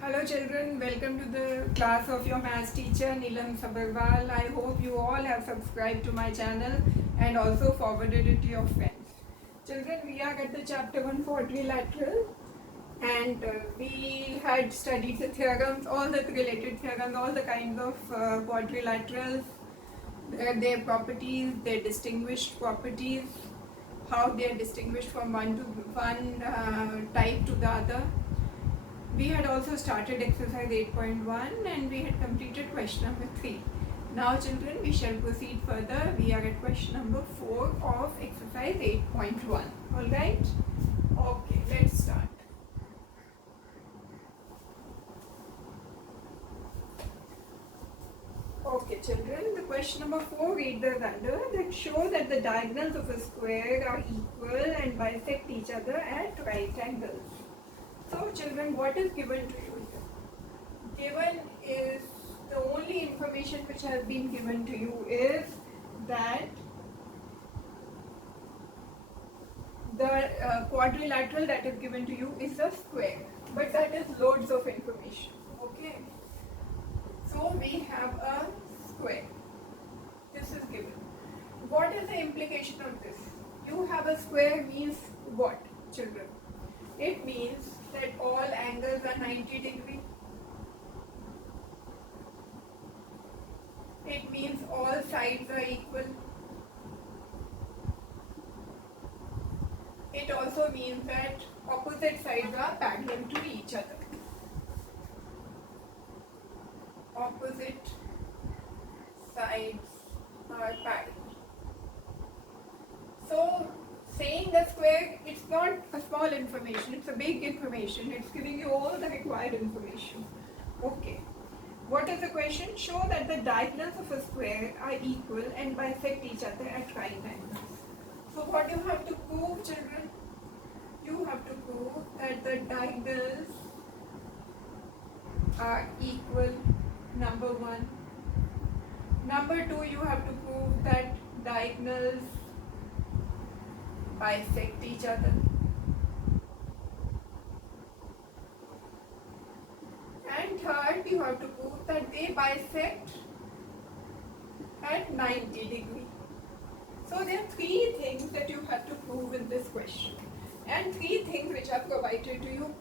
Hello children, welcome to the class of your maths teacher Neelam Sabharwal. I hope you all have subscribed to my channel and also forwarded it to your friends. Children, we are at the chapter 1 quadrilateral and we had studied the theorems, all the related theorems, all the kinds of quadrilaterals, their properties, their distinguished properties, how they are distinguished from one type to the other. We had also started exercise 8.1 and we had completed question number 3. Now children, we shall proceed further. We are at question number 4 of exercise 8.1. Alright? Okay, let's start. Okay children, the question number 4 reads as under that show that the diagonals of a square are equal and bisect each other at right angles. So children, what is given to you here? Given is the only information which has been given to you is that the quadrilateral that is given to you is a square, but that is loads of information. Okay, so we have a square. This is given. What is the implication of this? You have a square means what, children? It means that all angles are 90 degrees. It means all sides are equal. It also means that opposite sides are parallel to each other. Opposite sides are parallel. So, saying the square, it's not a small information, it's a big information. It's giving you all the required information. Okay. What is the question? Show that the diagonals of a square are equal and bisect each other at right angles. So what you have to prove, children? You have to prove that the diagonals are equal, number 1. Number 2, you have to prove that diagonals bisect each other. And third, you have to prove that they bisect at 90 degrees. So there are 3 things that you have to prove in this question, and 3 things which are provided to you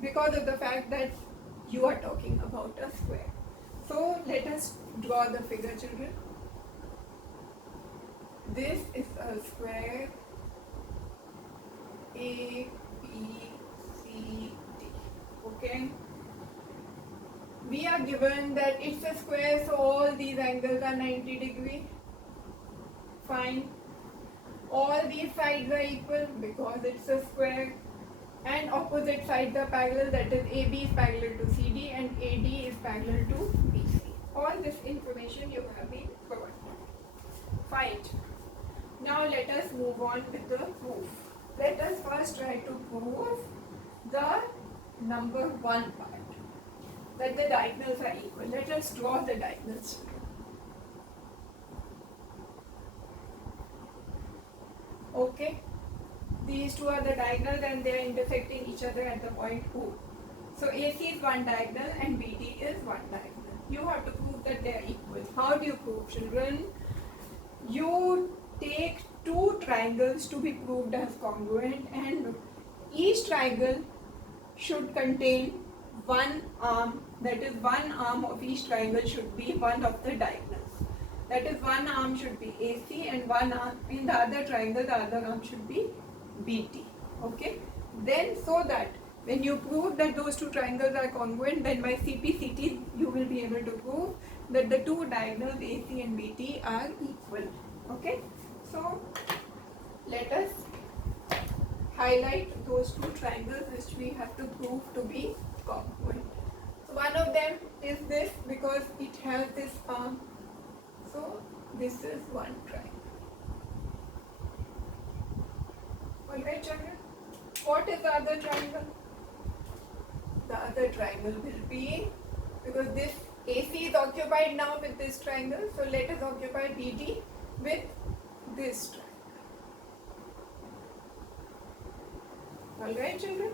because of the fact that you are talking about a square. So let us draw the figure, children. This is a square A, B, C, D. Okay. We are given that it's a square, so all these angles are 90 degrees. Fine. All these sides are equal because it's a square, and opposite sides are parallel, that is AB is parallel to CD and AD is parallel to BC. All this information you have been provided. Fine. Now let us move on with the proof. Let us first try to prove the number 1 part, that the diagonals are equal. Let us draw the diagonals. Okay, these two are the diagonals and they are intersecting each other at the point O. So AC is one diagonal and BD is one diagonal. You have to prove that they are equal. How do you prove, children? You take 2 triangles to be proved as congruent, and each triangle should contain one arm, that is one arm of each triangle should be one of the diagonals. That is one arm should be AC and one arm in the other triangle, the other arm should be BT. Okay. Then so that when you prove that those 2 triangles are congruent, then by CP/CT you will be able to prove that the 2 diagonals AC and BT are equal. Okay. So let us highlight those 2 triangles which we have to prove to be congruent. So one of them is this because it has this arm. So this is one triangle. Alright children, what is the other triangle? The other triangle will be, because this AC is occupied now with this triangle, so let us occupy BD with this triangle. Alright children,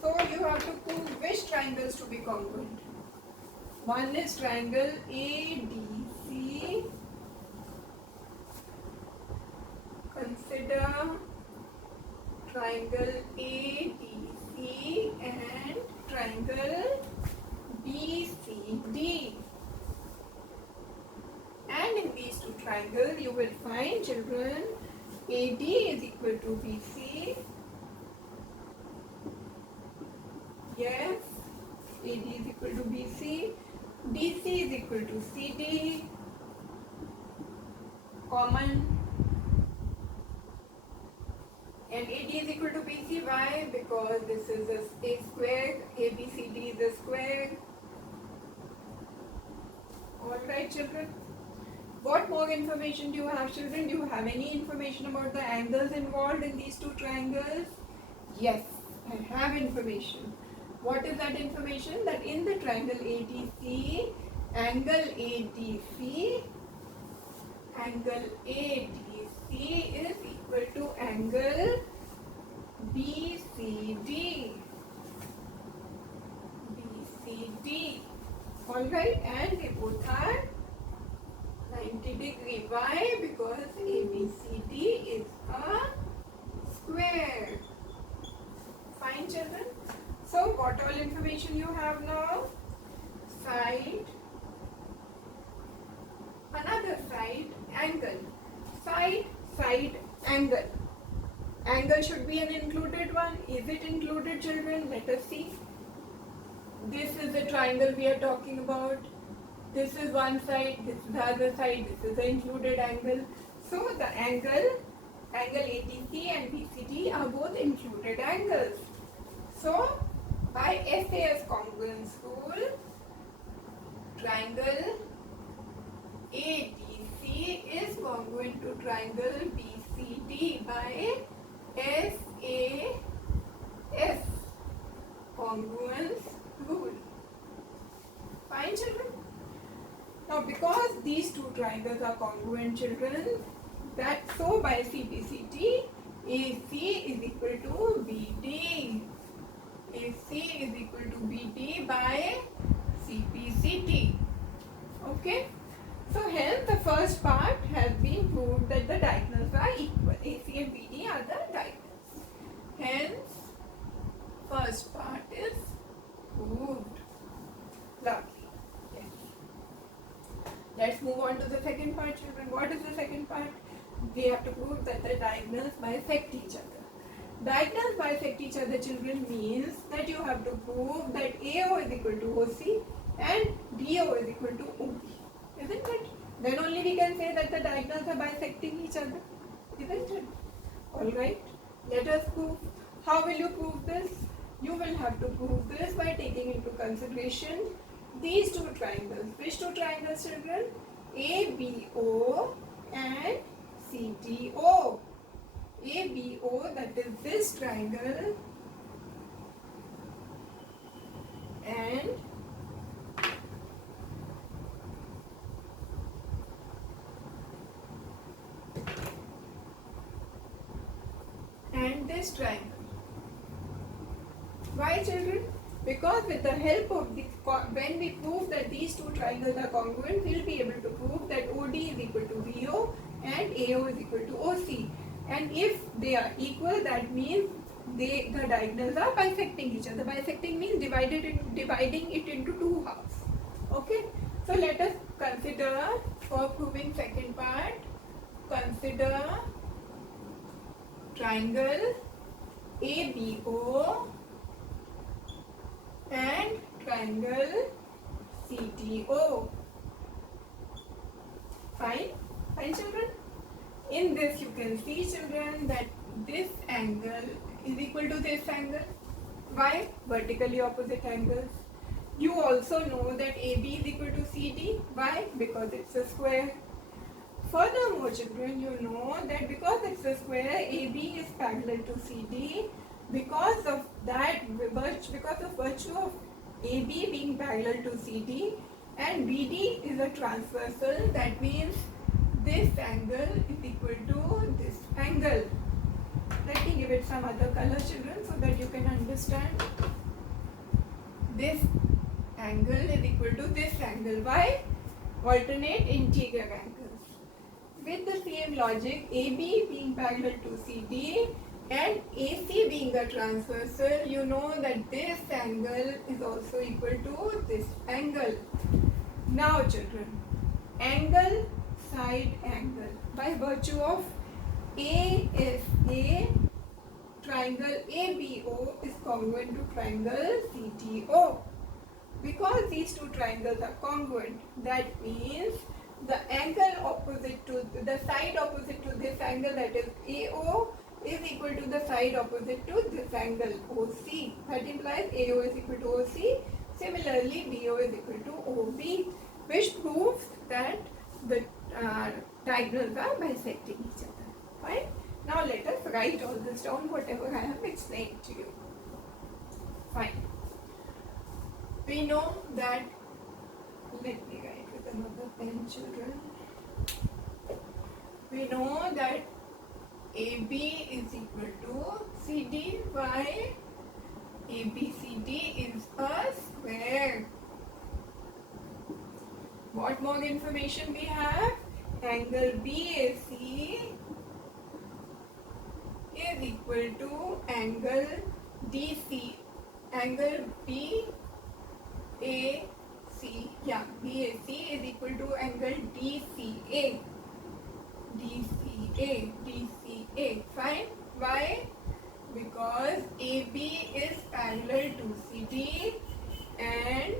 so you have to prove triangles to be congruent. One is triangle ADC. Consider triangle ADC and triangle BCD. And in these two triangles, you will find, children, AD is equal to BC. Yes, AD is equal to BC. DC is equal to CD. Common. And AD is equal to BC. Why? Because this is a square. ABCD is a square. Alright, children. What more information do you have, children? Do you have any information about the angles involved in these two triangles? Yes, I have information. What is that information? That in the triangle ADC, angle ADC is equal to angle BCD. Alright, and they both are 90 degree. Why? Because ABCD is a square. Fine, children. So what all information you have now? Side, another side, angle. Side, angle. Angle should be an included one. Is it included, children? Let us see. This is the triangle we are talking about. This is one side, this is the other side, this is the included angle. So the angle ADC and BCD are both included angles. So by SAS congruence rule, triangle ADC is congruent to triangle BCD by SAS congruence rule. Fine, children? Now, because these two triangles are congruent, children, that so by CBCD, AC is equal to BD. AC is equal to BD by CPCD. Okay? So, hence the first part has been proved that the diagonals are equal. AC and BD are the diagonals. Hence, first part is proved. Lovely. Let's move on to the second part, children. What is the second part? We have to prove that the diagonals bisect each other. Diagonals bisect each other, children, means that you have to prove that AO is equal to OC and DO is equal to OB. Isn't it? Then only we can say that the diagonals are bisecting each other. Isn't it? Alright. Let us prove. How will you prove this? You will have to prove this by taking into consideration these two triangles. Which two triangles, children? ABO and CDO. ABO, that is this triangle, and this triangle. Why, children? Because with the help of this, when we prove that these two triangles are congruent, we will be able to prove that OD is equal to BO and AO is equal to OC. And if they are equal, that means the diagonals are bisecting each other. Bisecting means dividing it into two halves. Okay. So let us consider, for proving second part, consider triangle ABO and triangle CDO. Fine? Fine, children? In this you can see, children, that this angle is equal to this angle. Why? Vertically opposite angles. You also know that AB is equal to CD. Why? Because it's a square. Furthermore, children, you know that because it's a square, AB is parallel to CD. Because of virtue of AB being parallel to CD, and BD is a transversal, that means this angle is equal to this angle. Let me give it some other color, children, so that you can understand. this angle is equal to this angle. Why? Alternate interior angles. With the same logic, AB being parallel to CD and AC being a transversal, you know that this angle is also equal to this angle. Now children, angle, side angle. By virtue of ASA, triangle ABO is congruent to triangle CTO. Because these two triangles are congruent, that means the angle opposite to the side opposite to this angle, that is AO, is equal to the side opposite to this angle OC. That implies AO is equal to OC. Similarly, BO is equal to OB, which proves that the diagonals are bisecting each other. Fine. Now let us write all this down, whatever I have explained to you. Fine. We know that, let me write with another pen, children. We know that AB is equal to CD. Why? ABCD is a square. What more information we have? Angle BAC is equal to angle DC. Angle BAC, BAC is equal to angle DCA. DCA. Fine. Why? Because AB is parallel to CD and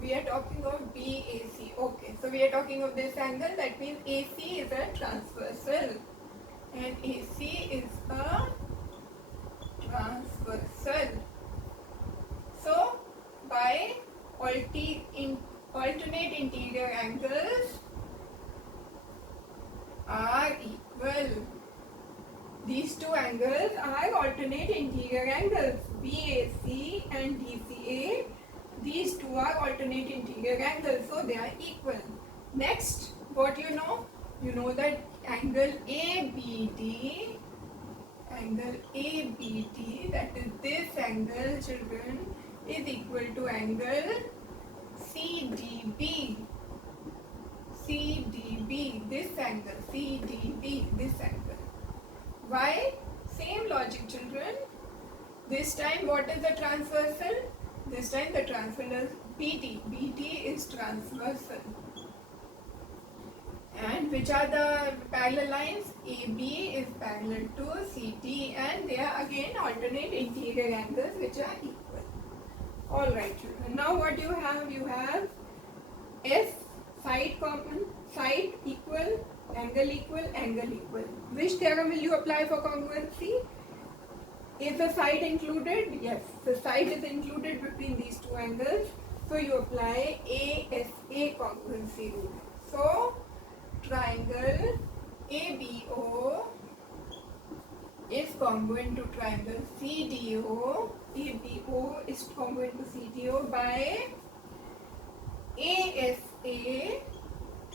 we are talking of BAC. Okay, so we are talking of this angle. That means AC is a transversal and AC is a transversal. So by alternate interior angles are equal. These two angles are alternate interior angles, BAC and DCA. These two are alternate interior angles, so they are equal. Next, what you know? You know that angle ABD, that is this angle, children, is equal to angle CDB. This angle, CDB, this angle. Why? Same logic, children. This time, what is the transversal? This time the transversal is BT. BT is transversal. And which are the parallel lines? AB is parallel to CT and they are again alternate interior angles which are equal. Alright children. Now what you have? You have S, side common, side equal, angle equal, angle equal. Which theorem will you apply for congruency? Is the side included? Yes, the side is included between these two angles. So you apply ASA congruency rule. So triangle ABO is congruent to triangle CDO. ABO is congruent to CDO by ASA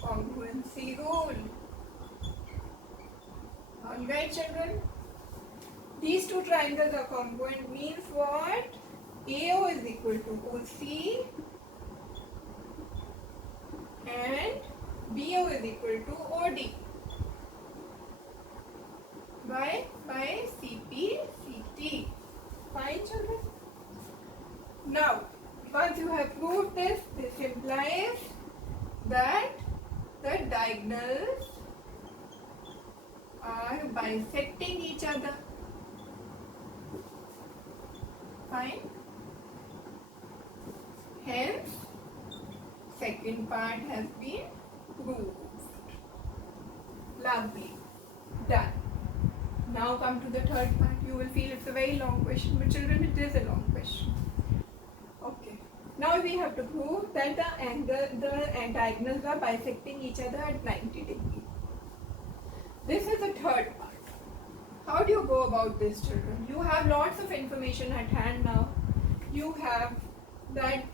congruency rule. Alright children. These two triangles are congruent means what? AO is equal to OC and BO is equal to OD by CP, CT. Fine children. Now, once you have proved this, this implies that the diagonals are bisecting each other. Fine. Hence, second part has been proved. Lovely. Done. Now come to the third part. You will feel it's a very long question, but children, it is a long question. Okay. Now we have to prove that the diagonals are bisecting each other at 90 degrees. This is the third part. How do you go about this, children? You have lots of information at hand now. You have that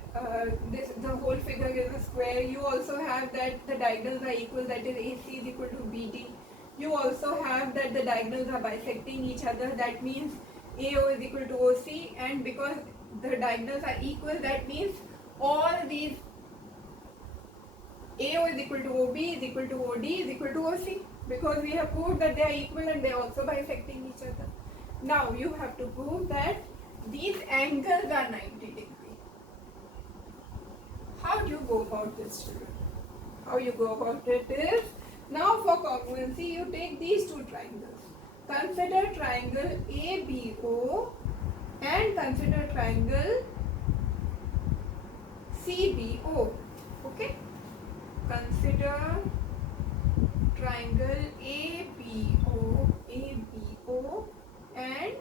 the whole figure is a square. You also have that the diagonals are equal, that is AC is equal to BD. You also have that the diagonals are bisecting each other, that means AO is equal to OC, and because the diagonals are equal, that means all these AO is equal to OB is equal to OD is equal to OC, because we have proved that they are equal and they are also bisecting each other. Now you have to prove that these angles are 90 degree. How do you go about this, children? How you go about it is, now for congruency you take these two triangles. Consider triangle ABO and consider triangle CBO. Okay? Consider triangle ABO and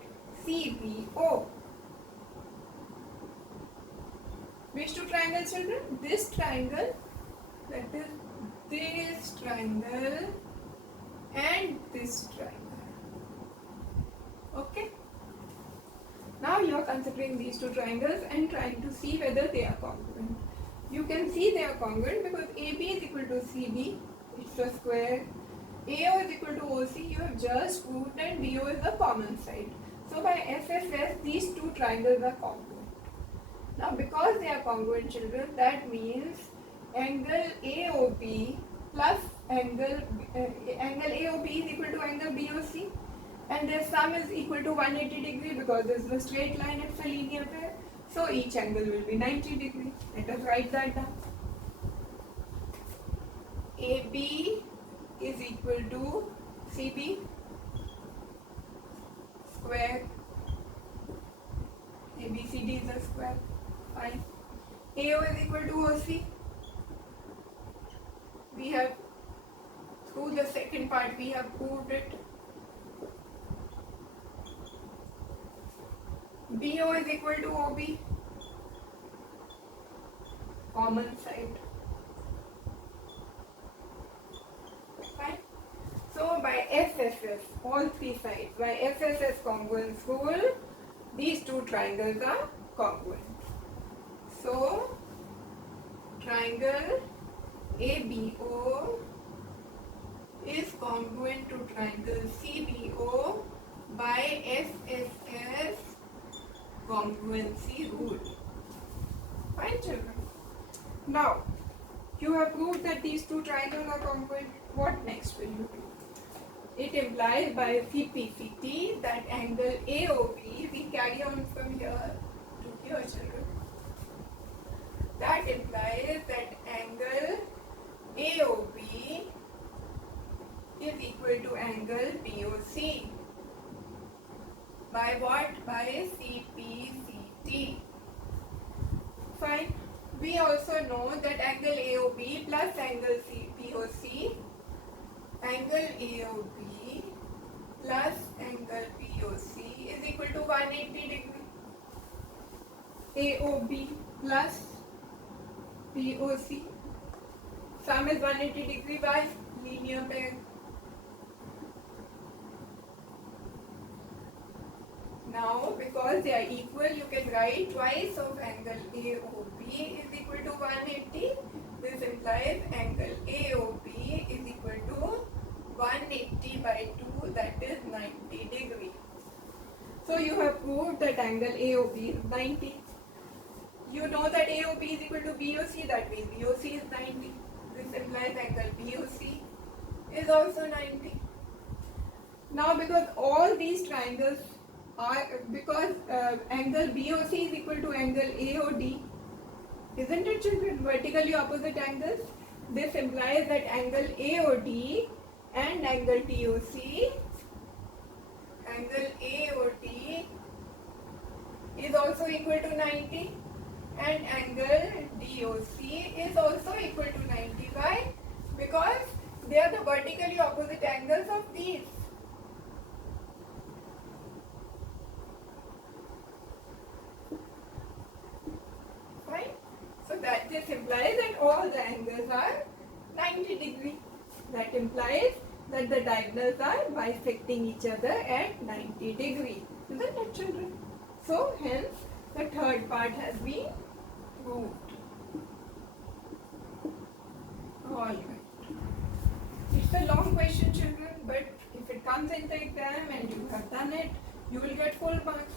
CBO. Which two triangles, children? This triangle, that is this triangle and this triangle. Okay? Now you are considering these two triangles and trying to see whether they are congruent. You can see they are congruent because AB is equal to CB, it's a square. AO is equal to OC, you have just proved, and BO is the common side. So by SSS, these two triangles are congruent. Now because they are congruent, children, that means angle AOB plus angle AOB is equal to angle BOC, and their sum is equal to 180 degree because this is a straight line, it's a linear pair. So each angle will be 90 degree. Let us write that down. AB is equal to CB square. ABCD is a square. Fine. AO is equal to OC. We have, through the second part, we have proved it. BO is equal to OB. Common side. Fine. So by SSS, all three sides, by SSS congruence rule, these two triangles are congruent. So triangle ABO is congruent to triangle CBO by SSS congruency rule. Fine, children. Now, you have proved that these two triangles are congruent. What next will you do? It implies by CPCT that angle AOB, we carry on from here to here, children. That implies that angle AOB is equal to angle BOC. By what? By CPCT. Fine. We also know that angle AOB plus angle BOC, angle AOB plus angle BOC is equal to 180 degree. AOB plus BOC. Sum is 180 degree by linear pair. Now, because they are equal, you can write twice of angle AOB is equal to 180. This implies angle AOB is equal to 180 by 2, that is 90 degree. So you have proved that angle AOB is 90. You know that AOB is equal to BOC, that means BOC is 90. This implies angle BOC is also 90. Now because all these triangles are, because angle BOC is equal to angle AOD, isn't it, children? Vertically opposite angles. This implies that angle AOD and angle DOC, angle AOD is also equal to 90 and angle DOC is also equal to 90. Why? Because they are the vertically opposite angles of these. Right? So that this implies that all the angles are 90 degree. That implies that the diagonals are bisecting each other at 90 degree. Isn't it, children? So hence the third part has been proved. Alright. It's a long question, children, but if it comes in the exam and you have done it, you will get full marks.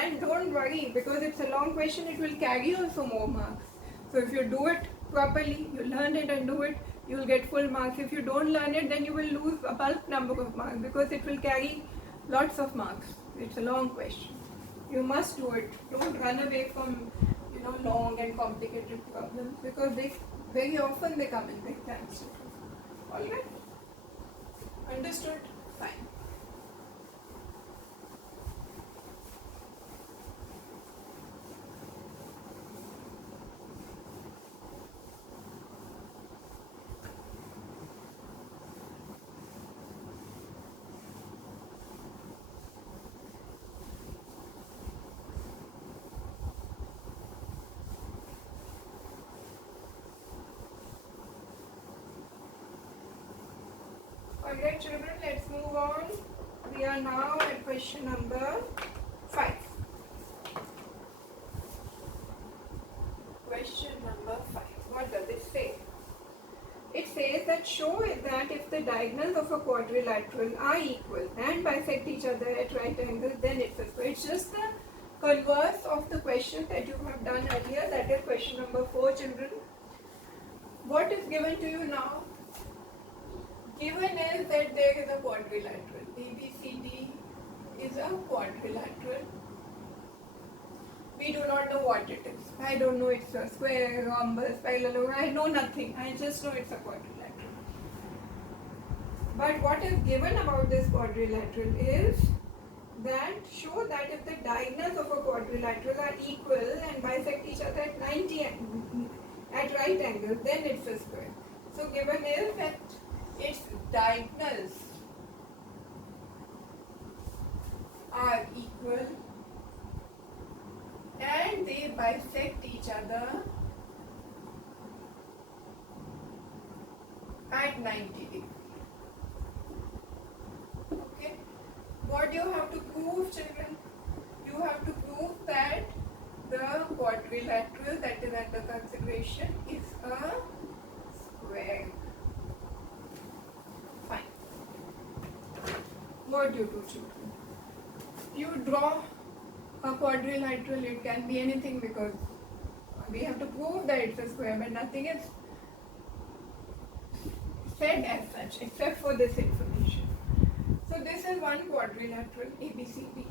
And don't worry, because it's a long question, it will carry also more marks. So if you do it properly, you learn it and do it, you will get full marks. If you don't learn it, then you will lose a bulk number of marks because it will carry lots of marks. It's a long question. You must do it. Don't run away from long and complicated problems because they very often they come in the exams. Alright? Understood? Fine. Alright children, let's move on. We are now at question number 5. Question number 5. What does it say? It says that show that if the diagonals of a quadrilateral are equal and bisect each other at right angles, then it's a square. It's just the converse of the question that you have done earlier. That is question number 4, children. What is given to you now? Given is that there is a quadrilateral. ABCD is a quadrilateral. We do not know what it is. I don't know it's a square, rhombus, parallelogram. I know nothing. I just know it's a quadrilateral. But what is given about this quadrilateral is that show that if the diagonals of a quadrilateral are equal and bisect each other at 90 at right angles, then it's a square. So given is that its diagonals are equal and they bisect each other at 90 degrees. Okay. What do you have to prove, children? You have to prove that the quadrilateral that is under consideration is a square. Fine. What do you do, children? You draw a quadrilateral. It can be anything because we have to prove that it's a square, but nothing is said as such except for this information. So this is one quadrilateral ABCD.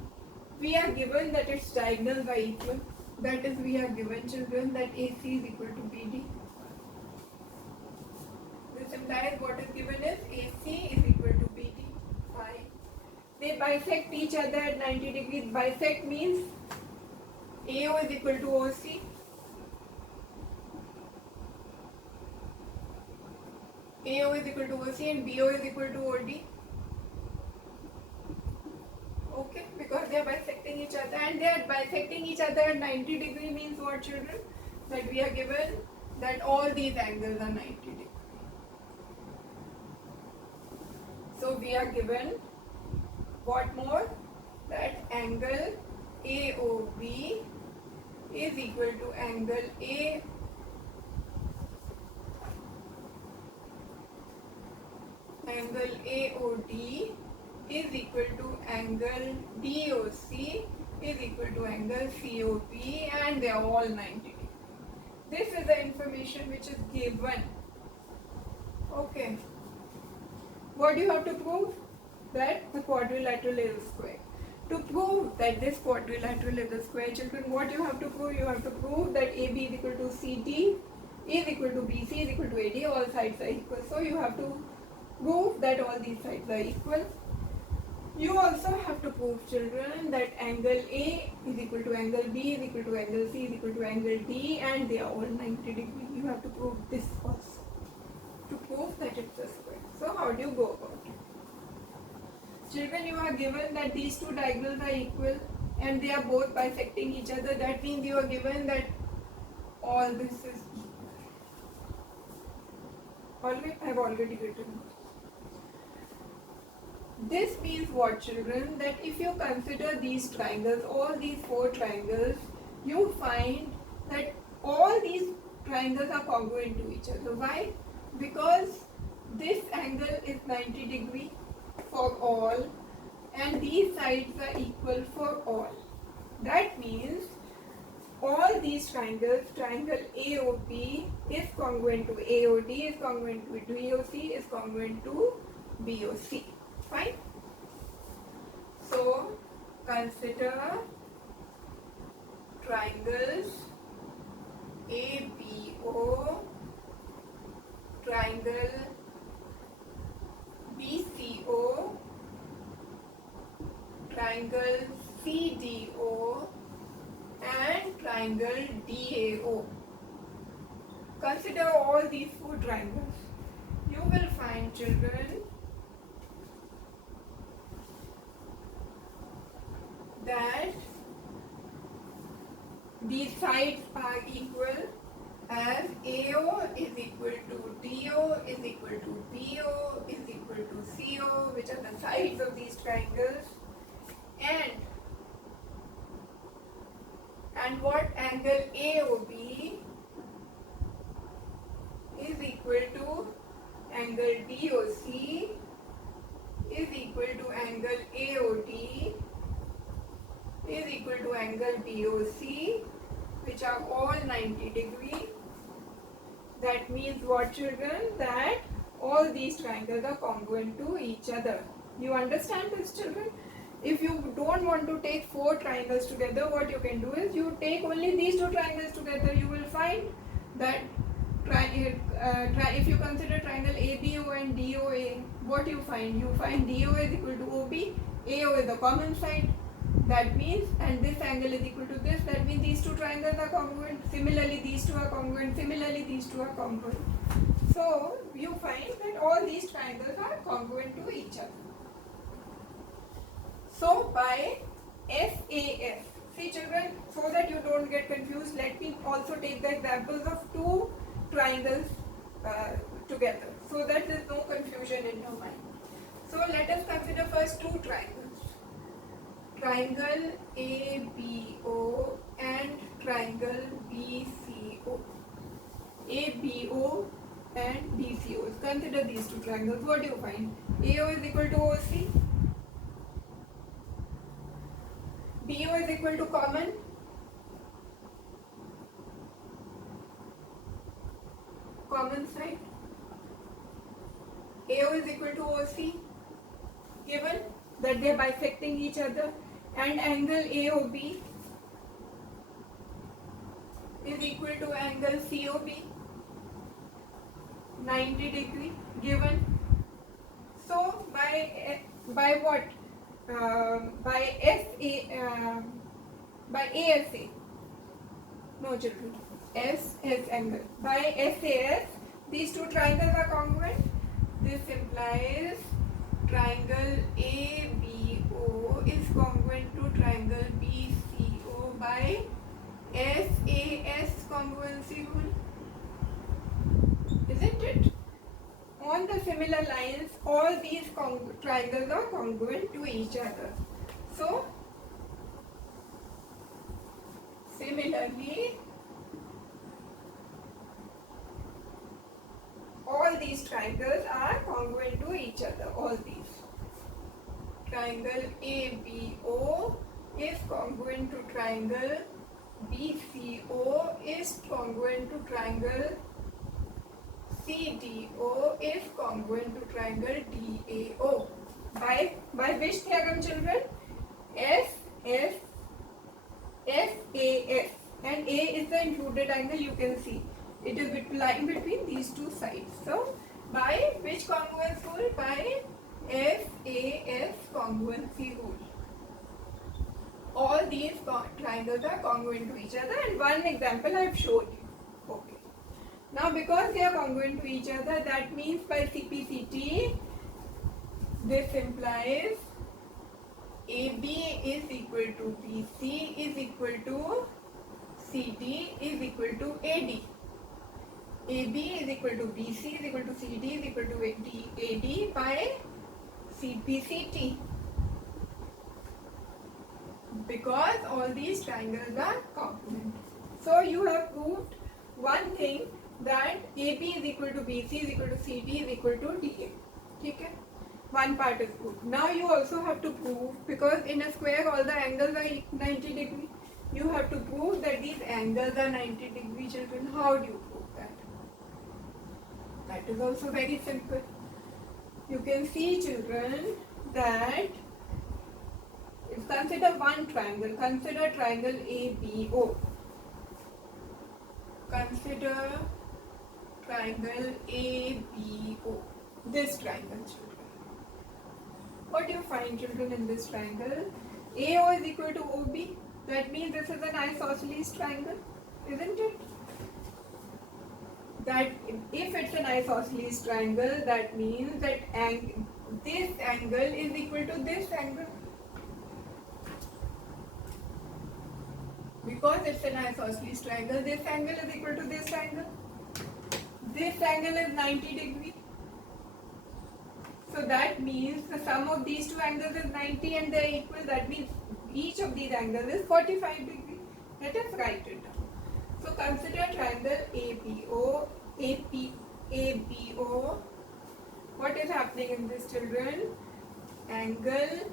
We are given that its diagonals are equal. That is, we are given, children, that AC is equal to BD. This implies what is given is AC is equal to BD. Fine. They bisect each other at 90 degrees. Bisect means AO is equal to OC. AO is equal to OC and BO is equal to OD. Okay, because they are bisecting each other and they are bisecting each other at 90 degree means what, children? That we are given that all these angles are 90 degree. So we are given what more? That angle AOB is equal to angle AOD is equal to angle DOC is equal to angle COP, and they are all 90 degrees. This is the information which is given. Okay. What do you have to prove? That the quadrilateral is a square. To prove that this quadrilateral is a square, children, what you have to prove? You have to prove that AB is equal to CT, is equal to BC is equal to AD, all sides are equal. So you have to prove that all these sides are equal. You also have to prove, children, that angle A is equal to angle B is equal to angle C is equal to angle D, and they are all 90 degrees. You have to prove this also to prove that it's a square. So how do you go about it? Children, you are given that these two diagonals are equal and they are both bisecting each other. That means you are given that all this is equal. Alright, I have already written. This means what, children? That if you consider these triangles, all these 4 triangles, you find that all these triangles are congruent to each other. Why? Because this angle is 90 degree for all, and these sides are equal for all. That means all these triangles, triangle AOP is congruent to AOD, is congruent to DOC, is congruent to BOC. Fine? So, consider triangles ABO, triangle BCO, triangle CDO, and triangle DAO. Consider all these four triangles. You will find, children, that these sides are equal, as AO is equal to DO is equal to BO is equal to CO, which are the sides of these triangles, and what angle AOB is equal to angle DOC is equal to angle AOD is equal to angle BOC, which are all 90 degree. That means what, children? That all these triangles are congruent to each other. You understand this, children? If you don't want to take four triangles together, what you can do is you take only these two triangles together. You will find that if you consider triangle ABO and DOA, what you find? You find DO is equal to OB, AO is the common side. That means, and this angle is equal to this, that means these two triangles are congruent. Similarly, these two are congruent. Similarly, these two are congruent. So, you find that all these triangles are congruent to each other. So, by SAS, see children, so that you don't get confused, let me also take the examples of two triangles together, so that there is no confusion in your mind. So, let us consider first two triangles. Triangle ABO and triangle BCO. ABO and BCO. Consider these two triangles. What do you find? AO is equal to OC. BO is equal to common. Common side. AO is equal to OC. Given that they are bisecting each other, and angle AOB is equal to angle COB, 90 degree given. So by what? By ASA. No, children. SS angle. By SAS, these two triangles are congruent. This implies triangle ABO is congruent to triangle BCO by SAS congruency rule. Isn't it? On the similar lines, all these triangles are congruent to each other. So, similarly, all these triangles are congruent to each other. All these. Triangle ABO is congruent to triangle BCO is congruent to triangle CDO is congruent to triangle DAO. By which theorem, children? SAS. And A is the included angle, you can see. It is lying between these two sides. So, by which congruence rule? By SAS congruency rule. All these triangles are congruent to each other, and one example I have showed you. Okay. Now, because they are congruent to each other, that means by CPCT, this implies AB is equal to BC is equal to CD is equal to AD. AB is equal to BC is equal to CD is equal to AD by CPCT. Because all these triangles are congruent. So you have proved one thing, that AB is equal to BC is equal to CD is equal to DA. Okay? One part is proved. Now you also have to prove, because in a square all the angles are 90 degree. You have to prove that these angles are 90 degree, children. How do you prove that? That is also very simple. You can see, children, that if consider one triangle, consider triangle ABO. Consider triangle ABO. This triangle, children. What do you find, children, in this triangle? AO is equal to OB. That means this is an isosceles triangle, isn't it? That if it's an isosceles triangle, that means that this angle is equal to this angle. Because it's an isosceles triangle, this angle is equal to this angle. This angle is 90 degree. So that means the sum of these two angles is 90 and they are equal. That means each of these angles is 45 degree. Let us write it down. So consider triangle ABO. What is happening in this, children? Angle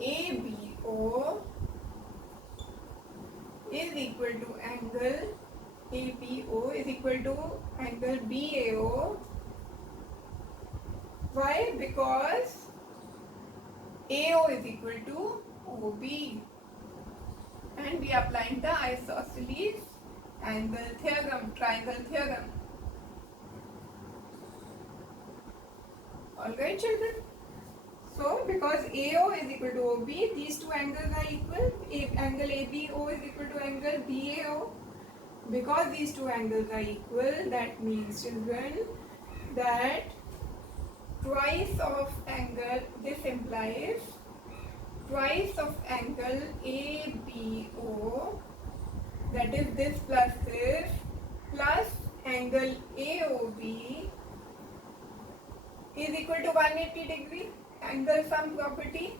ABO is equal to angle ABO is equal to angle BAO. Why? Because AO is equal to OB. And we are applying the isosceles angle theorem, triangle theorem. Alright, children? So, because AO is equal to OB, these two angles are equal. Angle ABO is equal to angle BAO. Because these two angles are equal, that means, children, that twice of angle, this implies twice of angle ABO, that is this plus this, plus angle AOB is equal to 180 degree. Angle sum property.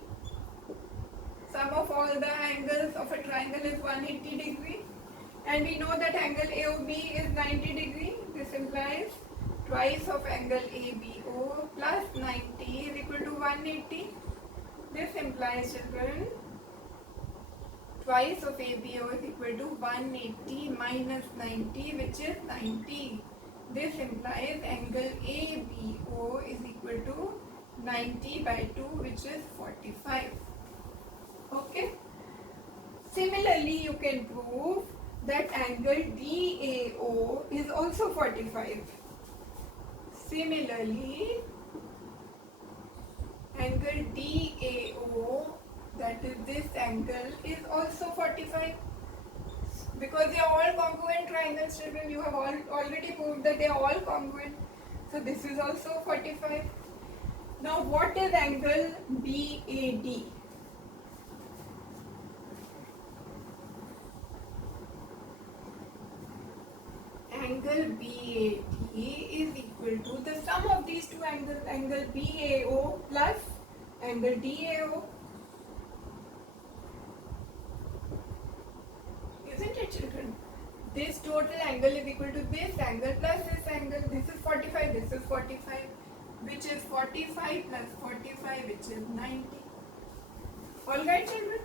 Sum of all the angles of a triangle is 180 degree. And we know that angle AOB is 90 degree. This implies twice of angle ABO plus 90 is equal to 180. This implies, children, twice of ABO is equal to 180 minus 90, which is 90. This implies angle ABO is equal to 90 by 2, which is 45. Okay. Similarly, you can prove that angle DAO is also 45. Similarly, angle DAO, that is this angle, is also 45. Because they are all congruent triangles, children. You have already proved that they are all congruent. So this is also 45. Now what is angle BAD? Angle BAD is equal to the sum of these two angles, angle BAO plus angle DAO. Isn't it, children? This total angle is equal to this angle plus this angle. This is 45, this is 45, which is 45 plus 45, which is 90. Alright, children?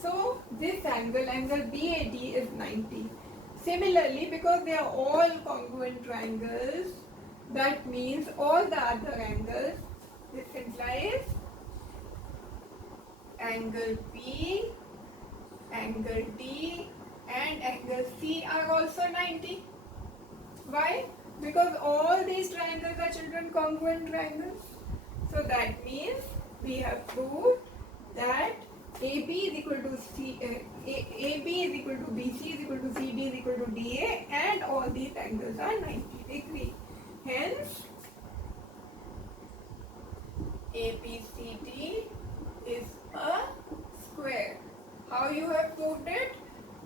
So this angle, angle BAD, is 90. Similarly, because they are all congruent triangles, that means all the other angles, this implies angle P, angle D, and angle C are also 90. Why? Because all these triangles are, children, congruent triangles. So that means we have proved that AB is equal to AB is equal to BC is equal to CD is equal to DA, and all these angles are 90 degree. Hence, ABCD is a square. How you have proved it?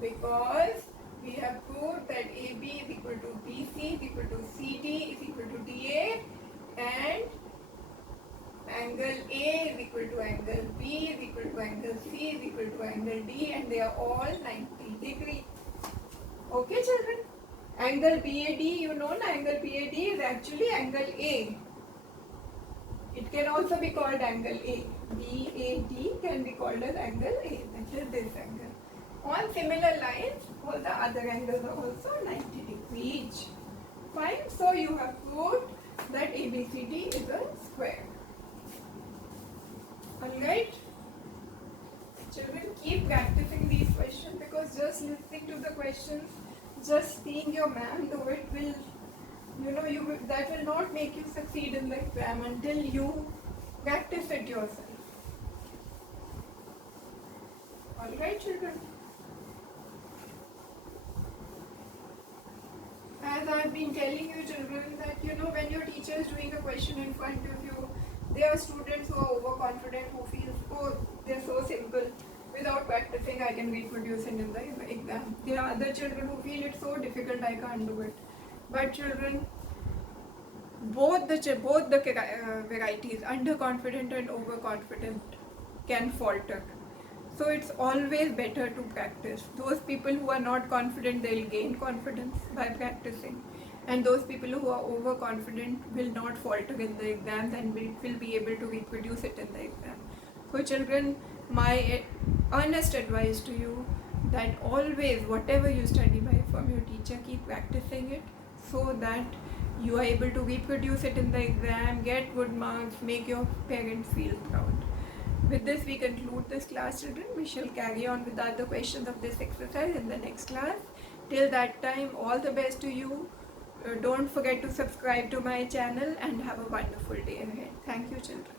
Because we have proved that AB is equal to BC is equal to CD is equal to DA, and angle A is equal to angle B is equal to angle C is equal to angle D, and they are all 90 degree. Okay, children? Angle BAD, you know, angle BAD is actually angle A. It can also be called angle A. BAD can be called as angle A, that is this angle. On similar lines, all the other angles are also 90 degrees. Fine, so you have proved that ABCD is a square. Alright? Children, keep practicing these questions, because just listening to the questions, just seeing your ma'am do it will, that will not make you succeed in the exam until you practice it yourself. Alright, children? As I've been telling you, children, that when your teacher is doing a question in front of you, there are students who are overconfident, who feel, oh, they're so simple, without practicing I can reproduce it in the exam. There are other children who feel it's so difficult I can't do it. But children, both the varieties, underconfident and overconfident, can falter. So it's always better to practice. Those people who are not confident, they'll gain confidence by practicing. And those people who are overconfident will not falter in the exams and will be able to reproduce it in the exam. So children, my earnest advice to you, that always whatever you study from your teacher, keep practicing it so that you are able to reproduce it in the exam, get good marks, make your parents feel proud. With this, we conclude this class, children. We shall carry on with the other questions of this exercise in the next class. Till that time, all the best to you. Don't forget to subscribe to my channel and have a wonderful day ahead. Thank you, children.